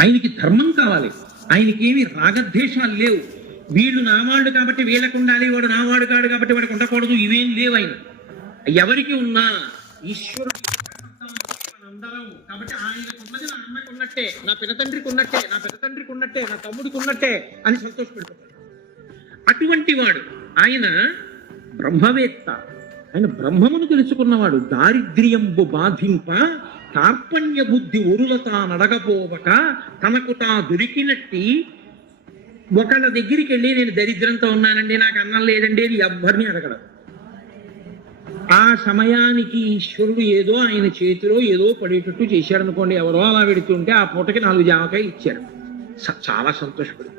ఆయనకి ధర్మం కావాలి, ఆయనకి ఏమి రాగద్వేషాలు లేవు. వీళ్ళు నావాళ్ళు కాబట్టి వీళ్ళకు ఉండాలి, వాడు నావాడు కాడు కాబట్టి వాడికి ఉండకూడదు, ఇవేం లేవు. ఆయన ఎవరికి ఉన్నా ఈశ్వరుడు అందరం కాబట్టి ఆయనకు ఉన్నది నా అన్నకు ఉన్నట్టే, నా పినతండ్రికి ఉన్నట్టే, నా పెద్దతండ్రికి ఉన్నట్టే, నా తమ్ముడికి ఉన్నట్టే అని సంతోషపెడుతున్నాడు. అటువంటి వాడు ఆయన బ్రహ్మవేత్త, ఆయన బ్రహ్మమును తెలుసుకున్నవాడు. దారిద్ర్యంబు బాధింప కార్పణ్య బుద్ధి ఒరులత నడగపోవక తనకు తా దొరికినట్టి. ఒకళ్ళ దగ్గరికి వెళ్ళి నేను దరిద్రంతో ఉన్నానండి, నాకు అన్నం లేదండి అని ఎవ్వరిని అడగడం. ఆ సమయానికి ఈశ్వరుడు ఏదో ఆయన చేతిలో ఏదో పడేటట్టు చేశాడు అనుకోండి. ఎవరో అలా పెడుతుంటే ఆ పూటకి 4 జామకాయలు ఇచ్చారు, చాలా సంతోషపడి.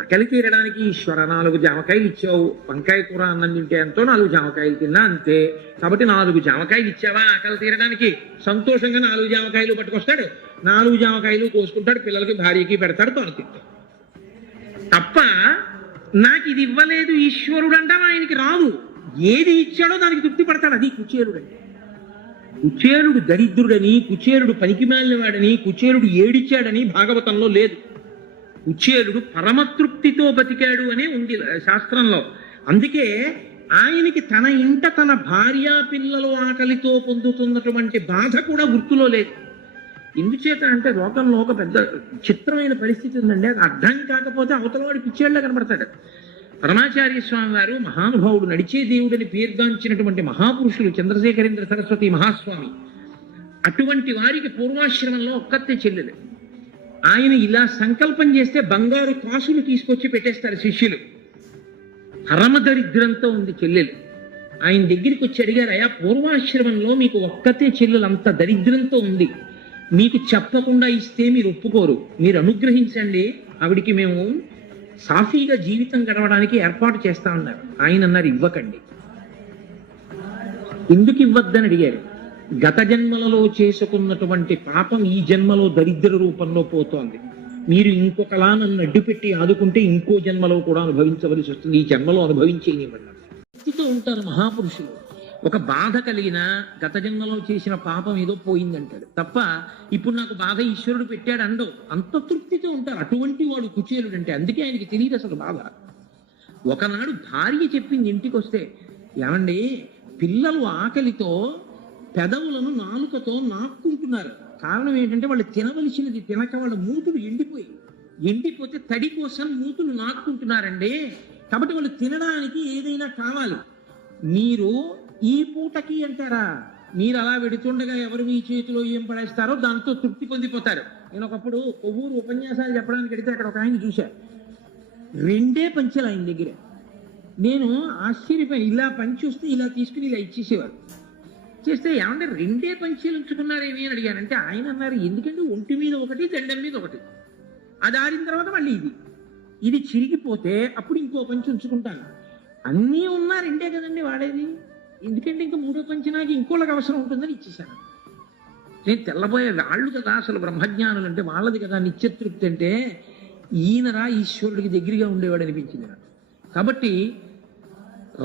ఆకలి తీరడానికి ఈశ్వర 4 జామకాయలు ఇచ్చావు, వంకాయ కూర అన్నం తింటే ఎంతో 4 జామకాయలు తిన్నా అంతే. కాబట్టి 4 జామకాయలు ఇచ్చావా ఆకలి తీరడానికి, సంతోషంగా 4 జామకాయలు పట్టుకొస్తాడు, 4 జామకాయలు కోసుకుంటాడు, పిల్లలకి భార్యకి పెడతాడు, తను తింటాడు. తప్ప నాకు ఇది ఇవ్వలేదు ఈశ్వరుడు అంటాం ఆయనకి రాదు. ఏది ఇచ్చాడో దానికి తృప్తి పడతాడు. అది కుచేలుడండి. కుచేలుడు దరిద్రుడని, కుచేలుడు పనికిమాలినవాడని, కుచేలుడు ఏడిచాడని భాగవతంలో లేదు. కుచేలుడు పరమతృప్తితో బతికాడు అనే ఉంది శాస్త్రంలో. అందుకే ఆయనకి తన ఇంట తన భార్యా పిల్లలు ఆకలితో పొందుతున్నటువంటి బాధ కూడా గుర్తులో లేదు. ఎందుచేత అంటే లోకంలో ఒక పెద్ద చిత్రమైన పరిస్థితి ఉందండి. అది అర్థం కాకపోతే అవతల వాడు పిచ్చేళ్ళ కనబడతాడు. పరమాచార్య స్వామి వారు మహానుభావుడు, నడిచే దేవుడని పేర్గాంచినటువంటి మహాపురుషులు చంద్రశేఖరేంద్ర సరస్వతి మహాస్వామి. అటువంటి వారికి పూర్వాశ్రమంలో ఒక్కతే చెల్లెలు. ఆయన ఇలా సంకల్పం చేస్తే బంగారు కాసులు తీసుకొచ్చి పెట్టేస్తారు శిష్యులు. పరమదరిద్రంతో ఉంది చెల్లెలు. ఆయన దగ్గరికి వచ్చి అడిగారు, అయా పూర్వాశ్రమంలో మీకు ఒక్కతే చెల్లెలు అంత దరిద్రంతో ఉంది, మీకు చెప్పకుండా ఇస్తే మీరు ఒప్పుకోరు, మీరు అనుగ్రహించండి, ఆవిడికి మేము సాఫీగా జీవితం గడవడానికి ఏర్పాటు చేస్తా ఉన్నారు. ఆయన అన్నారు, ఇవ్వకండి. ఎందుకు ఇవ్వద్దని అడిగారు. గత జన్మలలో చేసుకున్నటువంటి పాపం ఈ జన్మలో దరిద్ర రూపంలో పోతోంది. మీరు ఇంకొకలా నన్ను అడ్డుపెట్టి ఆదుకుంటే ఇంకో జన్మలో కూడా అనుభవించవలసి వస్తుంది, ఈ జన్మలో అనుభవించేయనివ్వండి. స్థితితో ఉంటారు మహాపురుషులు. ఒక బాధ కలిగినా గత జన్మలో చేసిన పాపం ఏదో పోయిందంటాడు తప్ప ఇప్పుడు నాకు బాధ ఈశ్వరుడు పెట్టాడు అండవు. అంత తృప్తితో ఉంటారు. అటువంటి వాడు కుచేలుడు అంటే. అందుకే ఆయనకి తెలియదు అసలు బాధ. ఒకనాడు భార్య చెప్పింది ఇంటికి వస్తే, ఏమండి పిల్లలు ఆకలితో పెదవులను నాలుకతో నాక్కుంటున్నారు. కారణం ఏంటంటే వాళ్ళు తినవలసినది తినక వాళ్ళ మూతులు ఎండిపోతే తడి కోసం మూతులు నాక్కుంటున్నారండి. కాబట్టి వాళ్ళు తినడానికి ఏదైనా కావాలి. మీరు ఈ పూటకి అంటారా, మీరు అలా వెడుతుండగా ఎవరు మీ చేతిలో ఏం పడేస్తారో దాంతో తృప్తి పొందిపోతారు. నేను ఒకప్పుడు కొవ్వూరు ఉపన్యాసాలు చెప్పడానికి వెడితే అక్కడ ఒక ఆయన చూశారు, 2 పంచెలు ఆయన దగ్గర. నేను ఆశ్చర్యపోయి, ఇలా పంచి వస్తే ఇలా తీసుకుని ఇలా ఇచ్చేసేవారు. చేస్తే ఏమంటే 2 పంచెలు ఉంచుకున్నారేమి అని అడిగానంటే ఆయన అన్నారు, ఎందుకంటే ఒంటి మీద ఒకటి, దండం మీద ఒకటి, అది ఆరిన తర్వాత మళ్ళీ ఇది చిరిగిపోతే అప్పుడు ఇంకో పంచి ఉంచుకుంటాను. అన్నీ ఉన్నా 2 కదండి వాడేది, ఎందుకంటే ఇంకా 3వ పంచి నాకు ఇంకోళ్ళకి అవసరం ఉంటుందని ఇచ్చేసాను. నేను తెల్లబోయే వాళ్ళు కదా అసలు బ్రహ్మజ్ఞానులు అంటే, వాళ్ళది కదా నిత్యతృప్తి అంటే. ఈయనరా ఈశ్వరుడికి దగ్గరగా ఉండేవాడు అనిపించింది నాకు. కాబట్టి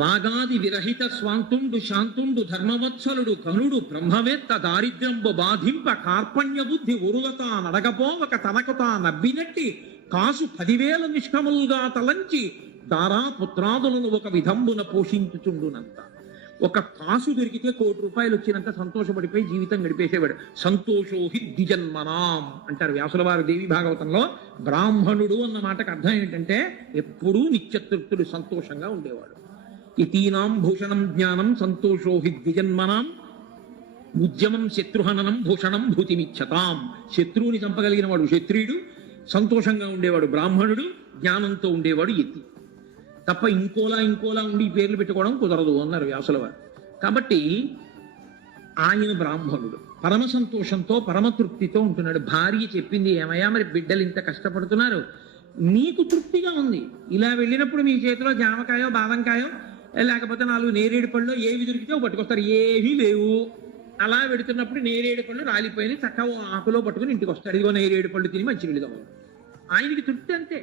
రాగాది విరహిత స్వాంతుండు శాంతుండు ధర్మవత్సలుడు కనుడు బ్రహ్మవేత్త దారిద్ర్యంబు బాధింప కార్పణ్య బుద్ధి ఉరులత నడగపోవక తనకు తా నబ్బినట్టి కాసు 10,000 నిష్కములుగా తలంచి దారా పుత్రాదులను ఒక విధంబున పోషించుచుండునంత. ఒక కాసు దొరికితే 1 కోటి రూపాయలు వచ్చినంత సంతోషపడిపోయి జీవితం గడిపేసేవాడు. సంతోషోహి ద్విజన్మనాం అంటారు వ్యాసుల వారు దేవి భాగవతంలో. బ్రాహ్మణుడు అన్న మాటకు అర్థం ఏంటంటే ఎప్పుడూ నిత్యతృప్తుడు, సంతోషంగా ఉండేవాడు. ఇతీనాం భూషణం జ్ఞానం సంతోషోహి ద్విజన్మనాం ఉద్యమం శత్రుహననం భూషణం భూతిమిచ్చతాం. శత్రువుని చంపగలిగిన వాడు క్షత్రియుడు, సంతోషంగా ఉండేవాడు బ్రాహ్మణుడు, జ్ఞానంతో ఉండేవాడు యతి. తప్ప ఇంకోలా ఉండి పేర్లు పెట్టుకోవడం కుదరదు అన్నారు వ్యాసుల వారు. కాబట్టి ఆయన బ్రాహ్మణుడు పరమ సంతోషంతో పరమతృప్తితో ఉంటున్నాడు. భార్య చెప్పింది, ఏమయ్యా మరి బిడ్డలు ఇంత కష్టపడుతున్నారు, మీకు తృప్తిగా ఉంది, ఇలా వెళ్ళినప్పుడు మీ చేతిలో జామకాయో బాదంకాయో లేకపోతే 4 నేరేడు పళ్ళు ఏవి దొరికితే పట్టుకొస్తారు, ఏవీ లేవు. అలా పెడుతున్నప్పుడు నేరేడు పళ్ళు రాలిపోయి చక్కగా ఆకులో పట్టుకుని ఇంటికి వస్తాడు, ఇదిగో నేరేడు పళ్ళు తిని మంచి నీళ్ళు తాగు. ఆయనకి తృప్తి అంతే.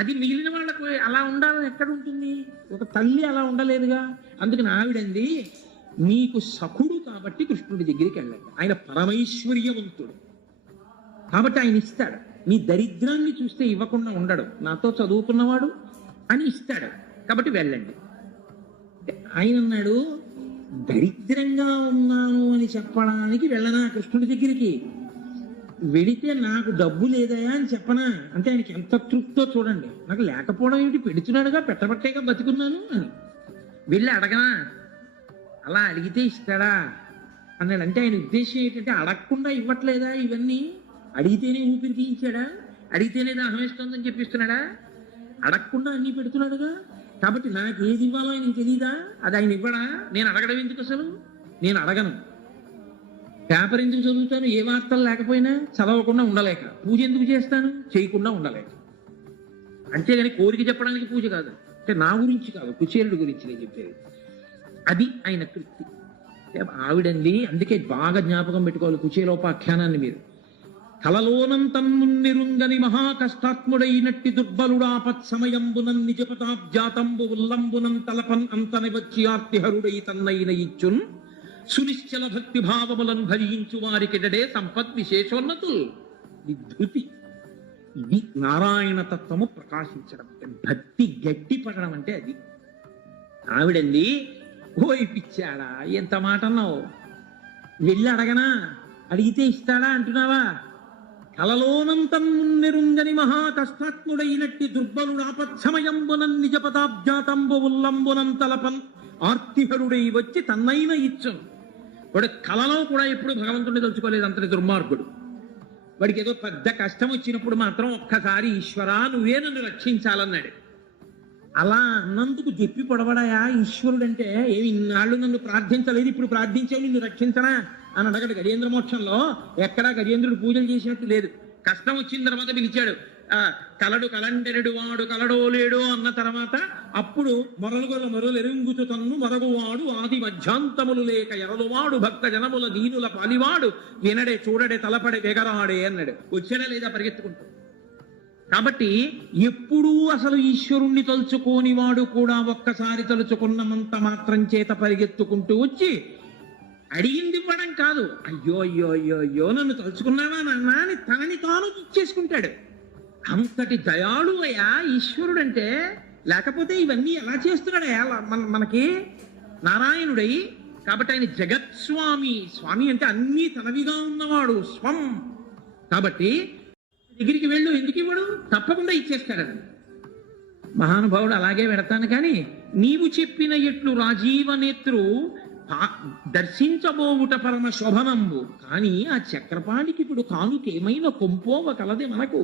అది మిగిలిన వాళ్ళకు అలా ఉండాలని ఎక్కడ ఉంటుంది? ఒక తల్లి అలా ఉండలేదుగా. అందుకని ఆవిడంది, నీకు సఖుడు కాబట్టి కృష్ణుడి దగ్గరికి వెళ్ళండి. ఆయన పరమైశ్వర్యవంతుడు, కాబట్టి ఆయన ఇస్తాడు. మీ దరిద్రాన్ని చూస్తే ఇవ్వకుండా ఉండడు. నాతో చదువుకున్నవాడు అని ఇస్తాడు, కాబట్టి వెళ్ళండి. ఆయన అన్నాడు, దరిద్రంగా ఉన్నాను అని చెప్పడానికి వెళ్ళనా కృష్ణుడి దగ్గరికి? వెళితే నాకు డబ్బు లేదయా అని చెప్పనా అంటే ఆయనకి ఎంత తృప్తో చూడండి. నాకు లేకపోవడం ఏమిటి, పెడుతున్నాడుగా, పెట్టబట్టేగా బతుకున్నాను అని. వెళ్ళి అడగనా? అలా అడిగితే ఇస్తాడా అన్నాడు. అంటే ఆయన ఉద్దేశం ఏంటంటే అడగకుండా ఇవ్వట్లేదా ఇవన్నీ? అడిగితేనే ఊపిరి తీయించాడా? అడిగితేనే దాహం వేస్తుందని చెప్పిస్తున్నాడా? అడగకుండా అన్నీ పెడుతున్నాడుగా. కాబట్టి నాకు ఏది ఇవ్వాలో ఆయనకి తెలీదా? అది ఆయన ఇవ్వడా? నేను అడగడం ఎందుకు అసలు? నేను అడగను. పేపర్ ఎందుకు చదువుతాను? ఏ వార్తలు లేకపోయినా చదవకుండా ఉండలేక. పూజ ఎందుకు చేస్తాను? చేయకుండా ఉండలేక. అంతేగాని కోరిక చెప్పడానికి పూజ కాదు. అంటే నా గురించి కాదు, కుచేలుడి గురించి నేను చెప్పేది. అది ఆయన తృప్తి. ఆవిడంది. అందుకే బాగా జ్ఞాపకం పెట్టుకోవాలి కుచేలోపాఖ్యానాన్ని మీరు. కలలోనంతన్మున్నిరుంగని మహాకష్టాత్ముడైనట్టి దుర్బలుడాపత్ సమయంబునన్ నిజపతాబ్జాతంబు ఉల్లంబునం తలపన్ అంతని వచ్చి ఆర్తిహరుడై తన్నైన ఇచ్చున్ సునిశ్చల భక్తి భావములను భరించు వారికిడడే సంపద్ విశేషోన్నతుల్. విధృతి. ఇది నారాయణ తత్వము ప్రకాశించడం, భక్తి గట్టి పడడం అంటే అది. ఆవిడంది, ఓయ్ పిచ్చాడా, ఎంత మాట అన్నావు, వెళ్ళి అడగనా? అడిగితే ఇస్తాడా అంటున్నావా? కలలోనంతన్మున్నెరుంగని మహాకష్టాత్ముడైనట్టి దుర్బలుడు ఆపత్సమయంబునన్ నిజపదాబ్జాతంబు ఉల్లంబునం తలపన్ ఆర్తిహరుడై వచ్చి తన్నైన ఇచ్చును. వాడు కలలో కూడా ఎప్పుడు భగవంతుడిని తలుచుకోలేదు, అంతటి దుర్మార్గుడు. వాడికి ఏదో పెద్ద కష్టం వచ్చినప్పుడు మాత్రం ఒక్కసారి ఈశ్వరా నువ్వే నన్ను రక్షించాలన్నాడు. అలా అన్నందుకు చెప్పి పొడవడాయా ఈశ్వరుడు అంటే? ఏమి ఇన్నాళ్ళు నన్ను ప్రార్థించలేదు, ఇప్పుడు ప్రార్థించావు నిన్ను రక్షించనా అని అడగడు. గజేంద్ర మోక్షంలో ఎక్కడా గజేంద్రుడు పూజలు చేసినట్టు లేదు. కష్టం వచ్చిన తర్వాత పిలిచాడు. కలడు కలండెరడు వాడు కలడో లేడో అన్న తర్వాత అప్పుడు మొరలుగొల మొరలెరుంగుతు తన్ను మొరగువాడు ఆది మధ్యాంతములు లేక ఎరలువాడు భక్త జనముల దీనుల పాలివాడు వినడే చూడడే తలపడే వెగరాడే అన్నాడు. వచ్చాడా లేదా పరిగెత్తుకుంటూ? కాబట్టి ఎప్పుడూ అసలు ఈశ్వరుణ్ణి తలుచుకోని వాడు కూడా ఒక్కసారి తలుచుకున్నంత మాత్రం చేత పరిగెత్తుకుంటూ వచ్చి అడిగింది ఇవ్వడం కాదు, అయ్యో అయ్యో అయ్యో అయ్యో నన్ను తలుచుకున్నావా నాన్న అని తనని తాను ఇచ్చేసుకుంటాడు. అంతటి దయాళు అయ్యా ఈశ్వరుడు అంటే. లేకపోతే ఇవన్నీ ఎలా చేస్తున్నాడయా మనకి నారాయణుడై? కాబట్టి ఆయన జగత్స్వామి. స్వామి అంటే అన్నీ తనవిగా ఉన్నవాడు, స్వం. కాబట్టి దగ్గరికి వెళ్ళు, ఎందుకు ఇవ్వడు? తప్పకుండా ఇచ్చేస్తాడని. మహానుభావుడు అలాగే పెడతాను కానీ నీవు చెప్పిన ఎట్లు రాజీవ నేత్రు దర్శించబోవుట పరమ శోభనంబు. కానీ ఆ చక్రపాణికి ఇప్పుడు కానుకేమైనా కొంపోవ కలది మనకు.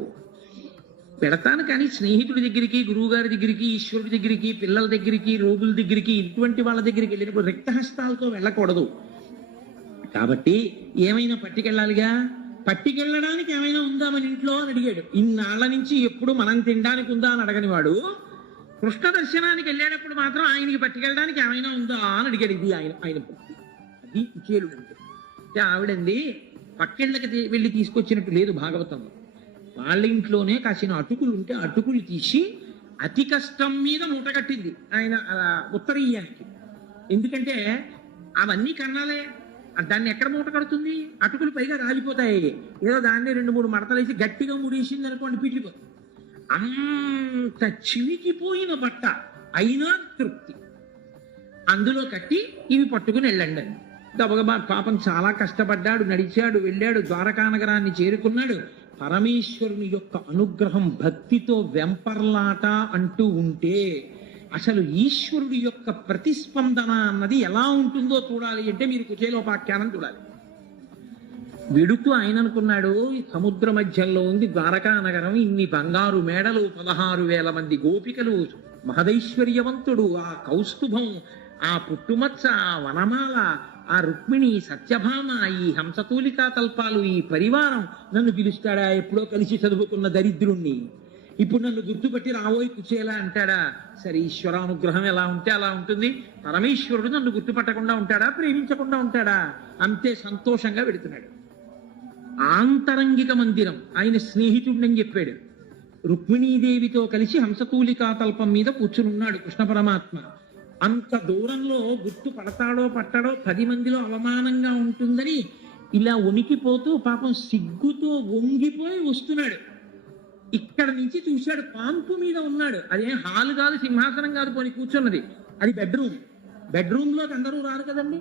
పెడతాను కానీ స్నేహితుడి దగ్గరికి, గురువు గారి దగ్గరికి, ఈశ్వరుడి దగ్గరికి, పిల్లల దగ్గరికి, రోగుల దగ్గరికి, ఇటువంటి వాళ్ళ దగ్గరికి వెళ్ళినప్పుడు రిక్తహస్తాలతో వెళ్ళకూడదు. కాబట్టి ఏమైనా పట్టుకెళ్ళాలిగా. పట్టుకెళ్ళడానికి ఏమైనా ఉందా మన ఇంట్లో అని అడిగాడు. ఇన్నాళ్ల నుంచి ఎప్పుడు మనం తినడానికి ఉందా అని అడగని వాడు కృష్ణ దర్శనానికి వెళ్ళేటప్పుడు మాత్రం ఆయనకి పట్టుకెళ్ళడానికి ఏమైనా ఉందా అని అడిగాడు. ఇది ఆయన భక్తి. అది కుచేలుడు అంటే. ఆవిడంది పక్కిళ్ళకి వెళ్ళి తీసుకొచ్చినట్టు లేదు భాగవతంలో. వాళ్ళ ఇంట్లోనే కాసిన అటుకులు ఉంటే అటుకులు తీసి అతి కష్టం మీద మూట కట్టింది ఆయన ఉత్తరీయానికి. ఎందుకంటే అవన్నీ కన్నాలే, దాన్ని ఎక్కడ మూట కడుతుంది? అటుకులు పైగా రాలిపోతాయి. ఏదో దాన్ని 2-3 మడతలు వేసి గట్టిగా ముడేసింది అనుకోండి, పిట్లిపోతుంది. అంత చివికిపోయిన బట్ట అయినా తృప్తి. అందులో కట్టి ఇవి పట్టుకుని వెళ్ళండి అని. గబగబా పాపం చాలా కష్టపడ్డాడు, నడిచాడు, వెళ్ళాడు, ద్వారకా నగరాన్ని చేరుకున్నాడు. పరమేశ్వరుని యొక్క అనుగ్రహం భక్తితో వెంపర్లాట అంటూ ఉంటే అసలు ఈశ్వరుడి యొక్క ప్రతిస్పందన అన్నది ఎలా ఉంటుందో చూడాలి అంటే మీరు కుచేలోపాఖ్యానం చూడాలి. వెడుతూ ఆయన అనుకున్నాడు, ఈ సముద్ర మధ్యంలో ఉంది ద్వారకా నగరం, ఇన్ని బంగారు మేడలు, 16,000 మంది గోపికలు, మహదైశ్వర్యవంతుడు, ఆ కౌస్తుభం, ఆ పుట్టుమచ్చ, ఆ వనమాల, ఆ రుక్మిణి, సత్యభామ, ఈ హంసతూలికా తల్పాలు, ఈ పరివారం నన్ను పిలుస్తాడా? ఎప్పుడో కలిసి చదువుకున్న దరిద్రుణ్ణి ఇప్పుడు నన్ను గుర్తుపట్టి రావోయి కుచేలా అంటాడా? సరే, ఈశ్వరానుగ్రహం ఎలా ఉంటే అలా ఉంటుంది. పరమేశ్వరుడు నన్ను గుర్తుపట్టకుండా ఉంటాడా? ప్రేమించకుండా ఉంటాడా? అంతే సంతోషంగా వెడుతున్నాడు. ఆంతరంగిక మందిరం ఆయన స్నేహితుడిని చెప్పాడు. రుక్మిణీదేవితో కలిసి హంసతూలికా తల్పం మీద కూర్చునున్నాడు కృష్ణ పరమాత్మ. అంత దూరంలో గుర్తు పడతాడో పట్టడో, 10 మందిలో అవమానంగా ఉంటుందని ఇలా వణికిపోతూ పాపం సిగ్గుతో వంగిపోయి వస్తున్నాడు. ఇక్కడ నుంచి చూశాడు, పాంపు మీద ఉన్నాడు. అదేం హాలు కాదు, సింహాసనం కాదు, పోని కూర్చున్నది. అది బెడ్రూమ్ లోకి అందరూ రారు కదండి,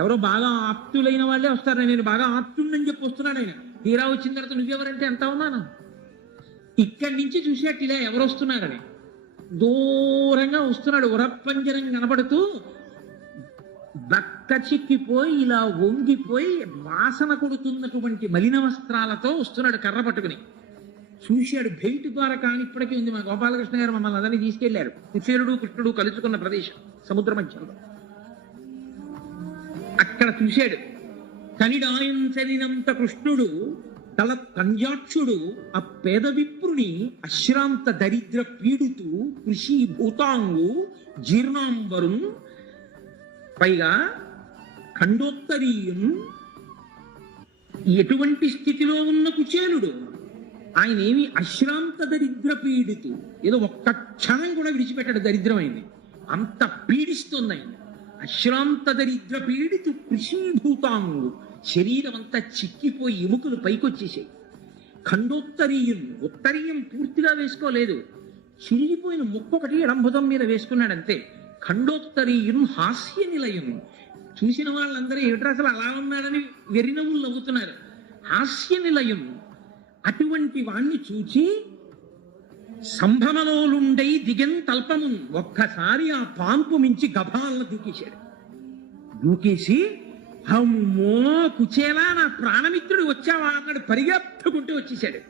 ఎవరో బాగా ఆప్తులైన వాళ్ళే వస్తారు. నేను బాగా ఆప్తుడని చెప్పి వస్తున్నాడు ఆయన. తీరా వచ్చిన తర్వాత నువ్వెవరంటే ఎంత ఉన్నాను. ఇక్కడి నుంచి చూసేట్టు ఇలా ఎవరు వస్తున్నారని దూరంగా వస్తున్నాడు. ఉరప్పంజరం కనబడుతూ బక్క చిక్కిపోయి ఇలా వంగిపోయి వాసన కొడుతున్నటువంటి మలిన వస్త్రాలతో వస్తున్నాడు కర్ర పట్టుకుని. చూశాడు, బెల్ట్ ద్వారా కానీ ఇప్పటికీ ఉంది. మా గోపాలకృష్ణ గారు మమ్మల్ని అందరినీ తీసుకెళ్లారు. కుచేరుడు కృష్ణుడు కలుసుకున్న ప్రదేశం సముద్ర మధ్యంలో. అక్కడ చూశాడు, కనిడాయంచనినంత కృష్ణుడు తల కంజాక్షుడు ఆ పేద విప్రుని అశ్రాంత దరిద్ర పీడుతూ కృషి భూతాంగు జీర్ణాంబరు, పైగా ఖండోత్తరీయం. ఎటువంటి స్థితిలో ఉన్న కుచేలుడు, ఆయన ఏమి అశ్రాంత దరిద్ర పీడితు, ఏదో ఒక్క క్షణం కూడా విడిచిపెట్టాడు. దరిద్రమైంది, అంత పీడిస్తుంది ఆయన. అశ్రాంత దరిద్ర పీడితు కృషీభూతాంగు, శరీరం అంతా చిక్కిపోయి ఎముకలు పైకొచ్చేసాయి. ఖండోత్తరీయం, ఉత్తరీయం పూర్తిగా వేసుకోలేదు, చిరిగిపోయిన ముక్కొకటి ఎడంభుజం మీద వేసుకున్నాడు అంతే. ఖండోత్తరీయం హాస్య నిలయం. చూసిన వాళ్ళందరూ ఏమిట్రా అసలు అలా ఉన్నాడని వెర్రినవ్వులు నవ్వుతున్నారు. హాస్య నిలయం. అటువంటి వాణ్ణి చూచి సంభ్రమలోలుండై దిగంతల్పము, ఒక్కసారి ఆ పాంపు మించి గభాలను దూకేసి అమ్మో కుచేలా నా ప్రాణమిత్రుడు వచ్చావా అన్నాడు. పరిగెత్తుకుంటూ వచ్చేసాడు.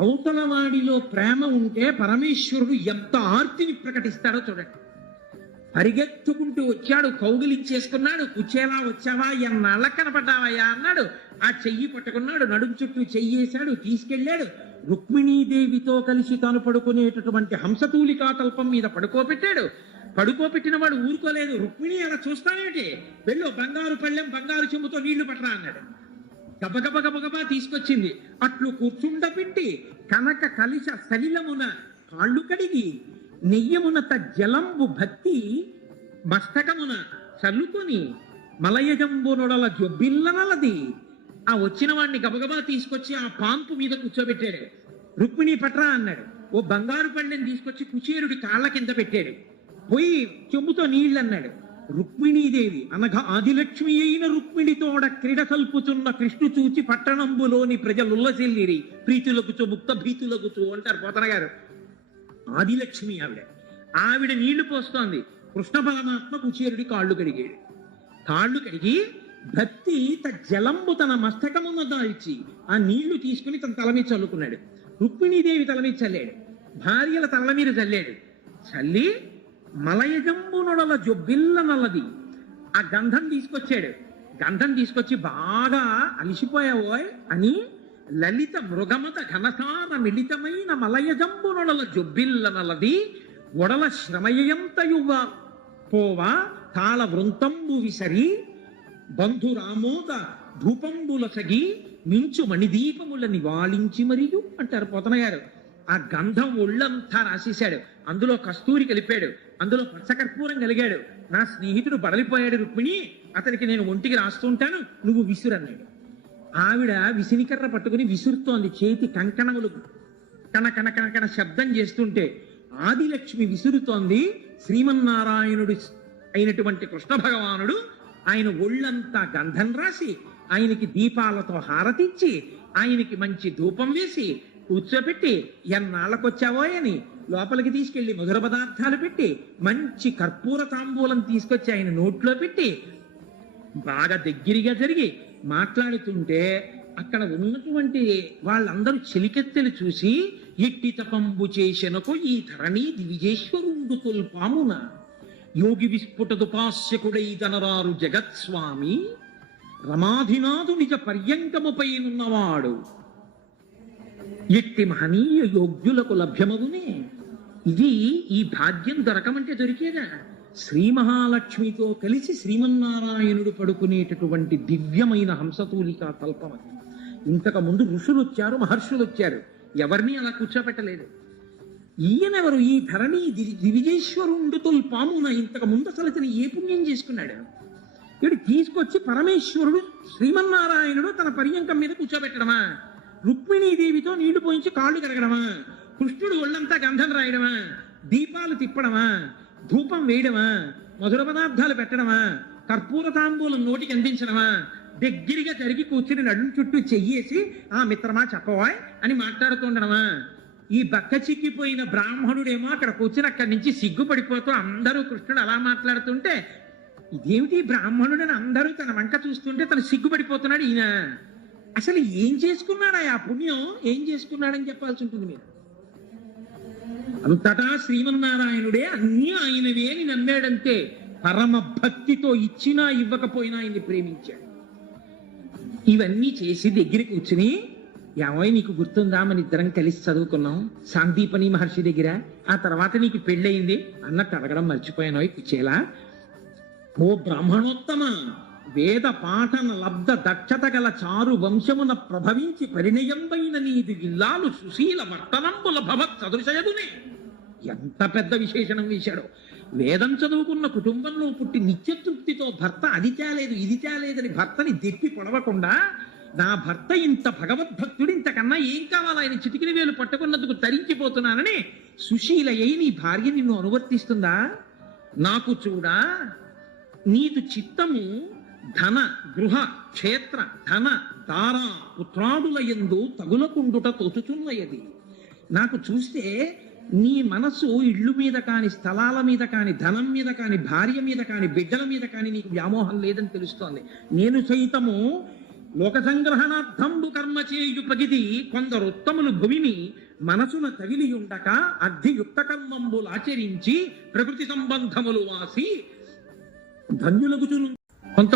అవతల వాడిలో ప్రేమ ఉంటే పరమేశ్వరుడు ఎంత ఆర్తిని ప్రకటిస్తాడో చూడండి. పరిగెత్తుకుంటూ వచ్చాడు, కౌగిలించేసుకున్నాడు. కుచేలా వచ్చావా, ఎన్నాళ్ళ కనపడ్డావయ్యా అన్నాడు. ఆ చెయ్యి పట్టుకున్నాడు, నడుం చుట్టూ చెయ్యేశాడు, తీసుకెళ్లాడు. రుక్మిణీదేవితో కలిసి తాను పడుకునేటటువంటి హంసతూలికా తల్పం మీద పడుకోబెట్టాడు. పడుకోబెట్టిన వాడు ఊరుకోలేదు. రుక్మిణి అలా చూస్తానేమిటి, వెళ్ళు బంగారు పళ్ళెం బంగారు చెంబుతో నీళ్లు పట్టరా అన్నాడు. గబగబగబగబా తీసుకొచ్చింది. అట్లు కూర్చుండపెట్టి కనక కలిశ సలిలమున కాళ్ళు కడిగి నెయ్యమునత జలంబు భక్తి మస్తకమున చల్లుకొని మలయజంబునొడల జొబ్బిల్లనలది. ఆ వచ్చిన వాడిని గబగబా తీసుకొచ్చి ఆ పాంపు మీద కూర్చోబెట్టాడు. రుక్మిణి పట్రా అన్నాడు. ఓ బంగారు పళ్ళెం తీసుకొచ్చి కుచేరుడి కాళ్ళ కింద పెట్టాడు. పోయి చెంబుతో నీళ్ళు అన్నాడు. రుక్మిణీదేవి అనగా ఆదిలక్ష్మి అయిన రుక్మిణితోడ క్రీడ కల్పుతున్న కృష్ణు చూచి పట్టణంబులోని ప్రజలుల్లసిల్లిరి ప్రీతులకుచు ముక్త భీతులకుచు అంటారు పోతన గారు. ఆదిలక్ష్మి ఆవిడ నీళ్లు పోస్తోంది. కృష్ణ పరమాత్మ కుచేరుడి కాళ్ళు కడిగాడు. కాళ్ళు కడిగి భక్తి జలంబు తన మస్తకమున్న దాల్చి ఆ నీళ్లు తీసుకుని తన తల మీద చల్లుకున్నాడు. రుక్మిణీదేవి తల మీద చల్లాడు, భార్యల తల మీద చల్లాడు. చల్లి మలయజంబునొడల జొబ్బిల్ల నల్లది ఆ గంధం తీసుకొచ్చాడు. గంధం తీసుకొచ్చి బాగా అలిసిపోయావోయ్ అని లలిత మృగమత ఘనసాన మిళితమైన మలయజంబునొడల జొబ్బిల్ల నల్లది ఒడల శ్రమయంతయువ పోవా తాళ వృంతంబు విసరి బంధురామోద ధూపంబుల సగి మించు మణిదీపముల నివాళించి మరియు అంటారు పోతన గారు. ఆ గంధం ఒళ్ళంతా రాసేశాడు. అందులో కస్తూరి కలిపాడు, అందులో పచ్చకర్పూరం కలిగాడు. నా స్నేహితుడు బడలిపోయాడు రుక్మిణి, అతనికి నేను ఒంటికి రాస్తుంటాను, నువ్వు విసురన్నాడు. ఆవిడ విసినికర్ర పట్టుకుని విసురుతోంది. చేతి కంకణములు కణ శబ్దం చేస్తుంటే ఆదిలక్ష్మి విసురుతోంది. శ్రీమన్నారాయణుడు అయినటువంటి కృష్ణ భగవానుడు ఆయన ఒళ్ళంతా గంధం రాసి ఆయనకి దీపాలతో హారతిచ్చి ఆయనకి మంచి ధూపం వేసి కూర్చోబెట్టి ఎన్నాళ్ళకొచ్చావో అని లోపలికి తీసుకెళ్లి మధుర పదార్థాలు పెట్టి మంచి కర్పూర తాంబూలం తీసుకొచ్చి ఆయన నోట్లో పెట్టి బాగా దగ్గరగా జరిగి మాట్లాడుతుంటే అక్కడ ఉన్నటువంటి వాళ్ళందరూ చెలికెత్తెలు చూసి ఎట్టి తపంబు చేసెనకు ఈ ధరణి దివిజేశ్వరుండు తొల్పామున యోగి విస్ఫుటదుపాస్యకుడై తనరారు జగత్స్వామి రమాధినాథు నిజ పర్యంకముపైనున్నవాడు ఎట్టి మహనీయ యోగ్యులకు లభ్యమగునే. ఇది ఈ భాగ్యం దొరకమంటే దొరికేదా? శ్రీ మహాలక్ష్మితో కలిసి శ్రీమన్నారాయణుడు పడుకునేటటువంటి దివ్యమైన హంసతూలికా తల్పం అది. ఇంతకు ముందు ఋషులు వచ్చారు, మహర్షులు వచ్చారు, ఎవరిని అలా కూర్చోపెట్టలేదు. ఈయనెవరు? ఈ ధరణి దివిజేశ్వరుండు తొల్పామున ఇంతకు ముందు అసలు ఇతను ఏ పుణ్యం చేసుకున్నాడు? ఇటు తీసుకొచ్చి పరమేశ్వరుడు శ్రీమన్నారాయణుడు తన పర్యంకం మీద కూర్చోబెట్టడమా, రుక్మిణీదేవితో నీళ్లు పోయించి కాళ్ళు కడగడమా, కృష్ణుడు ఒళ్ళంతా గంధం రాయడమా, దీపాలు తిప్పడమా, ధూపం వేయడమా, మధుర పదార్థాలు పెట్టడమా, కర్పూర తాంబూలం నోటికి అందించడమా, దగ్గరగా జరిగి కూర్చుని నడుం చుట్టూ చెయ్యేసి ఆ మిత్రమా చెప్పవాయ్ అని మాట్లాడుతుండడమా. ఈ బక్క చిక్కిపోయిన బ్రాహ్మణుడేమో అక్కడ కూర్చుని అక్కడి నుంచి సిగ్గుపడిపోతూ అందరూ కృష్ణుడు అలా మాట్లాడుతుంటే ఇదేమిటి బ్రాహ్మణుడని అందరూ తన వంక చూస్తుంటే తను సిగ్గుపడిపోతున్నాడు. ఈయన అసలు ఏం చేసుకున్నాడా ఆ పుణ్యం, ఏం చేసుకున్నాడని చెప్పాల్సి ఉంటుంది మీరు. అంతటా శ్రీమన్నారాయణుడే అన్నీ ఆయనవే అని నమ్మాడంతే. పరమ భక్తితో ఇచ్చినా ఇవ్వకపోయినా ఆయన్ని ప్రేమించాడు. ఇవన్నీ చేసి దగ్గర కూర్చుని, ఏమోయ్ నీకు గుర్తుందా మన ఇద్దరం కలిసి చదువుకున్నాం సాందీపని మహర్షి దగ్గర, ఆ తర్వాత నీకు పెళ్ళయింది అన్నట్టు అడగడం మర్చిపోయానోయ్ కుచేలా. ఓ బ్రాహ్మణోత్తమ, వేద పాఠన లబ్ధ దక్షత గల చారు వంశమున ప్రభవించి పరిణయంబైన నీది ఇల్లాలు సుశీల వర్తనంబుల భవత్ సదృశయదునే. ఎంత పెద్ద విశేషణం వేశాడో. వేదం చదువుకున్న కుటుంబంలో పుట్టి నిత్యతృప్తితో భర్త అది తేలేదు ఇది తేలేదని భర్తని దెప్పి పొడవకుండా, నా భర్త ఇంత భగవద్భక్తుడు, ఇంతకన్నా ఏం కావాలా, ఆయన చిటికిన వేలు పట్టుకున్నందుకు తరించిపోతున్నానని సుశీలయ్యి నీ భార్య నిన్ను అనువర్తిస్తుందా? నాకు చూడా, నీదు చిత్తము ధన గృహ క్షేత్ర ధన దార పుత్రాడుల యందు తగులకుండుట తోచుచున్నయది. నాకు చూస్తే నీ మనసు ఇళ్ళు మీద కాని, స్థలాల మీద కాని, ధనం మీద కాని, భార్య మీద కాని, బిడ్డల మీద కాని నీకు వ్యామోహం లేదని తెలుస్తోంది. నేను సైతము లోక సంగ్రహణార్థంబు కర్మ చేయు ప్రగిది కొందరు ఉత్తములు భూమిని మనసున తగిలియుండక అర్ధియుక్త కర్మంబులు ఆచరించి ప్రకృతి సంబంధములు వాసి ధన్యులగుచును.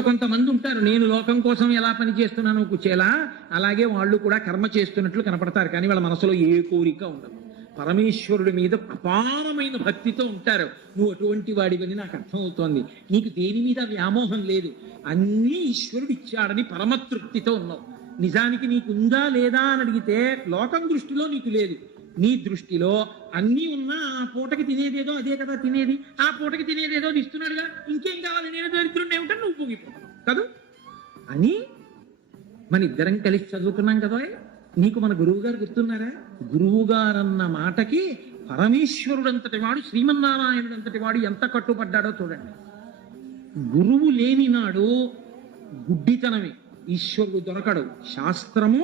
కొంతమంది ఉంటారు, నేను లోకం కోసం ఎలా పని చేస్తున్నాను కుచేలా, అలాగే వాళ్ళు కూడా కర్మ చేస్తున్నట్లు కనపడతారు, కానీ వాళ్ళ మనసులో ఏ కోరిక ఉండదు. పరమేశ్వరుడి మీద అపారమైన భక్తితో ఉంటారు. నువ్వు అటువంటి వాడివని నాకు అర్థమవుతోంది. నీకు దేని మీద వ్యామోహం లేదు, అన్నీ ఈశ్వరుడు ఇచ్చాడని పరమతృప్తితో ఉన్నావు. నిజానికి నీకు ఉందా లేదా అని అడిగితే లోకం దృష్టిలో నీకు లేదు. నీ దృష్టిలో అన్నీ ఉన్నా ఆ పూటకి తినేదేదో అదే కదా తినేది, ఆ పూటకి తినేదేదో ఇస్తున్నాడుగా, ఇంకేం కావాలి, నేను దరిద్రుడిని ఏమిటని నువ్వు పొంగిపోతావు కదా అని. మన ఇద్దరం కలిసి చదువుకున్నాం కదా. నీకు మన గురువు గారు గుర్తున్నారా? గురువు గారన్న మాటకి పరమేశ్వరుడంతటి వాడు, శ్రీమన్నారాయణుడంతటి వాడు ఎంత కట్టుబడ్డాడో చూడండి. గురువు లేని నాడు గుడ్డితనమే, ఈశ్వరుడు దొరకడు. శాస్త్రము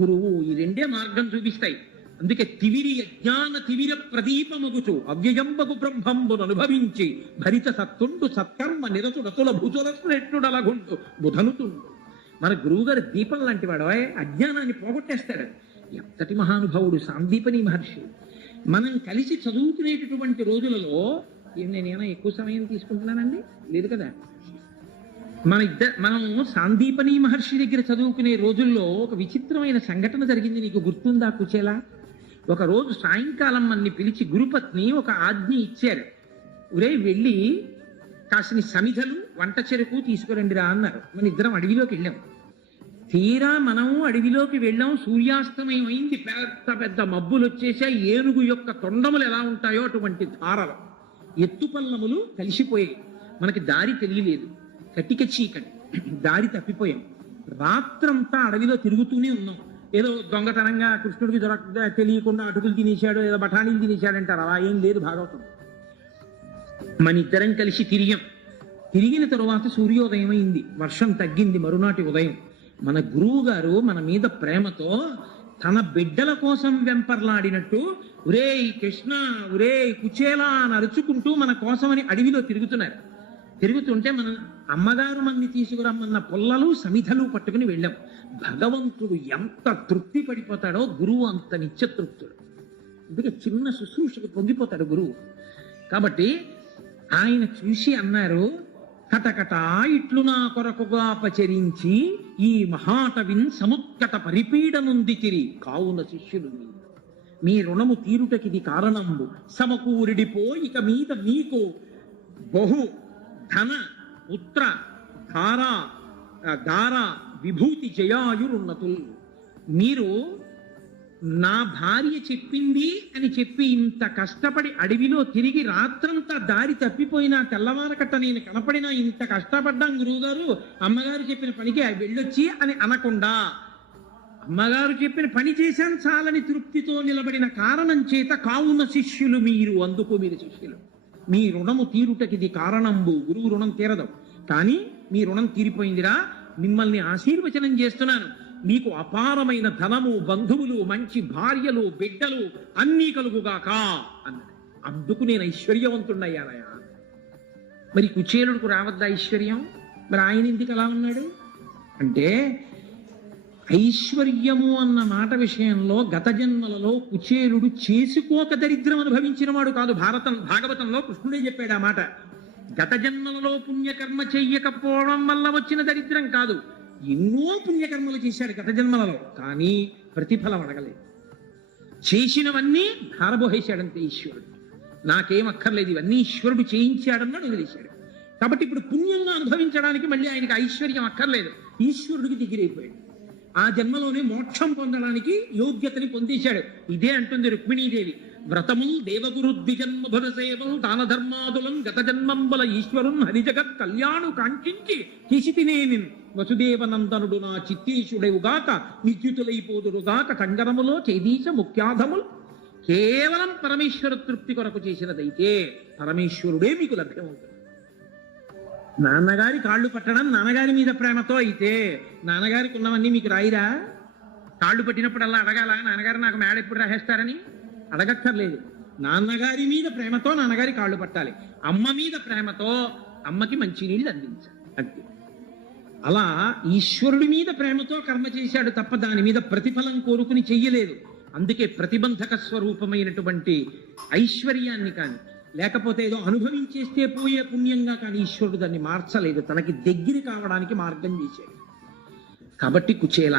గురువు ఈ రెండే మార్గం చూపిస్తాయి. అందుకే తివిరి అజ్ఞాన తివిర ప్రదీపమగుచు అవ్యయంబగు బ్రహ్మంబును అనుభవించి భరిత సత్తుండు సత్కర్మ నిరతుడతుల భుజులెట్టుడలగుండు బుధనుతుండు. మన గురువుగారు దీపం లాంటి వాడు, అజ్ఞానాన్ని పోగొట్టేస్తాడు. ఎంతటి మహానుభావుడు సాందీపని మహర్షి. మనం కలిసి చదువుకునేటటువంటి రోజులలో నేనేమైనా ఎక్కువ సమయం తీసుకుంటున్నానండి? లేదు కదా. మనం సాందీపని మహర్షి దగ్గర చదువుకునే రోజుల్లో ఒక విచిత్రమైన సంఘటన జరిగింది. నీకు గుర్తుందా కుచేలా? ఒక రోజు సాయంకాలం మన్ని పిలిచి గురుపత్ని ఒక ఆజ్ఞ ఇచ్చారు. ఒరే వెళ్ళి కాసిని సమిధలు వంట చెరుకు తీసుకురండిరా అన్నారు. మన ఇద్దరం అడవిలోకి వెళ్ళాం. తీరా మనం అడవిలోకి వెళ్ళాం, సూర్యాస్తమయం అయింది, పెద్ద పెద్ద మబ్బులు వచ్చేసాయి. ఏనుగు యొక్క తొండములు ఎలా ఉంటాయో అటువంటి ధారలు, ఎత్తుపల్లములు కలిసిపోయాయి. మనకి దారి తెలియలేదు, కటిక చీకటి, దారి తప్పిపోయాం. రాత్రంతా అడవిలో తిరుగుతూనే ఉన్నాం. ఏదో దొంగతనంగా కృష్ణుడికి తెలియకుండా అటుకులు తినేశాడు, ఏదో బఠానీలు తినేశాడంటారు, అలా ఏం లేదు భాగవతం. మన ఇద్దరం కలిసి తిరిగిన తరువాత సూర్యోదయం అయింది, వర్షం తగ్గింది. మరునాటి ఉదయం మన గురువు గారు మన మీద ప్రేమతో తన బిడ్డల కోసం వెంపర్లాడినట్టు ఒరే కృష్ణ, ఒరే కుచేలా అని అరుచుకుంటూ మన కోసమని అడవిలో తిరుగుతున్నారు. తిరుగుతుంటే మన అమ్మగారు మన్ని తీసుకురమ్మన్న పుల్లలు సమిధలు పట్టుకుని వెళ్ళాం. భగవంతుడు ఎంత తృప్తి పడిపోతాడో, గురువు అంత నిత్యతృప్తుడు. అందుకే చిన్న శుశ్రూషకు పొంగిపోతాడు గురువు. కాబట్టి ఆయన చూసి అన్నారు, కటకట ఇట్లు నా కొరకుగా పచరించి ఈ మహాటవిన్ సముత్కట పరిపీడనుందితిరి కావున శిష్యులు మీ రుణము తీరుటకిది కారణంబు సమకూరిడిపో ఇక మీద మీకు బహు ధన పుత్ర దార విభూతి జయాయురున్నతులు. మీరు నా భార్య చెప్పింది అని చెప్పి ఇంత కష్టపడి అడవిలో తిరిగి రాత్రంతా దారి తప్పిపోయినా తెల్లవారకట్ట నేను కనపడినా ఇంత కష్టపడ్డాం గురువుగారు అమ్మగారు చెప్పిన పనికి వెళ్ళొచ్చి అని అనకుండా అమ్మగారు చెప్పిన పని చేశాను చాలని తృప్తితో నిలబడిన కారణం చేత కావున శిష్యులు మీరు, అందుకు మీరు శిష్యులు. మీ రుణము తీరుటకిది కారణంబు. గురువు రుణం తీరదు, కానీ మీ రుణం తీరిపోయిందిరా, మిమ్మల్ని ఆశీర్వచనం చేస్తున్నాను, మీకు అపారమైన ధనము, బంధువులు, మంచి భార్యలు, బిడ్డలు అన్నీ కలుగుగాక అన్నాడు. అందుకు నేను ఐశ్వర్యవంతుడయ్యానయా. మరి కుచేలుడికి రావద్దా ఐశ్వర్యం? మరి ఆయన ఎందుకు అలా ఉన్నాడు అంటే, ఐశ్వర్యము అన్న మాట విషయంలో గత జన్మలలో కుచేలుడు చేసుకోక దరిద్రం అనుభవించిన వాడు కాదు. భాగవతంలో కృష్ణుడే చెప్పాడు ఆ మాట. గత జన్మలలో పుణ్యకర్మ చెయ్యకపోవడం వల్ల వచ్చిన దరిద్రం కాదు, ఎన్నో పుణ్యకర్మలు చేశాడు గత జన్మలలో, కానీ ప్రతిఫలం అడగలేదు. చేసినవన్నీ ధారబోహేశాడంతే ఈశ్వరుడు. నాకేం అక్కర్లేదు, ఇవన్నీ ఈశ్వరుడు చేయించాడన్నాడు, వదిలేశాడు. కాబట్టి ఇప్పుడు పుణ్యంగా అనుభవించడానికి మళ్ళీ ఆయనకి ఐశ్వర్యం అక్కర్లేదు, ఈశ్వరుడికి దగ్గరైపోయాడు. ఆ జన్మలోనే మోక్షం పొందడానికి యోగ్యతని పొందేశాడు. ఇదే అంటుంది రుక్మిణీదేవి, వ్రతముల్ దేవగురు ద్విజన్మ భరసేవం దాన ధర్మాదులం గత జన్మంబల ఈశ్వరున్ హరిజగత్ కళ్యాణు కాంక్షించి చేసితినేని వసుదేవనందనుడు నా చిత్తీశుడేవుగాక నిద్యుతులైపోదురుగాక కంగరములో చేదీశ ముఖ్యాధముల్. కేవలం పరమేశ్వర తృప్తి కొరకు చేసినదైతే పరమేశ్వరుడే మీకు లభ్యమవుతుంది. నాన్నగారి కాళ్ళు పట్టడం నాన్నగారి మీద ప్రేమతో అయితే నాన్నగారికి ఉన్నవన్నీ మీకు రాయిరా? కాళ్ళు పట్టినప్పుడల్లా అడగాల, నాన్నగారు నాకు మేడ ఎప్పుడు రాసేస్తారని? అడగక్కర్లేదు. నాన్నగారి మీద ప్రేమతో నాన్నగారి కాళ్ళు పట్టాలి, అమ్మ మీద ప్రేమతో అమ్మకి మంచినీళ్ళు అందించాలి, అంతే. అలా ఈశ్వరుడి మీద ప్రేమతో కర్మ చేశాడు తప్ప దాని మీద ప్రతిఫలం కోరుకుని చెయ్యలేదు. అందుకే ప్రతిబంధక స్వరూపమైనటువంటి ఐశ్వర్యాన్ని కానీ లేకపోతే ఏదో అనుభవించేస్తే పోయే పుణ్యంగా కానీ ఈశ్వరుడు దాన్ని మార్చలేదు, తనకి దగ్గర కావడానికి మార్గం చేశాడు. కాబట్టి కుచేల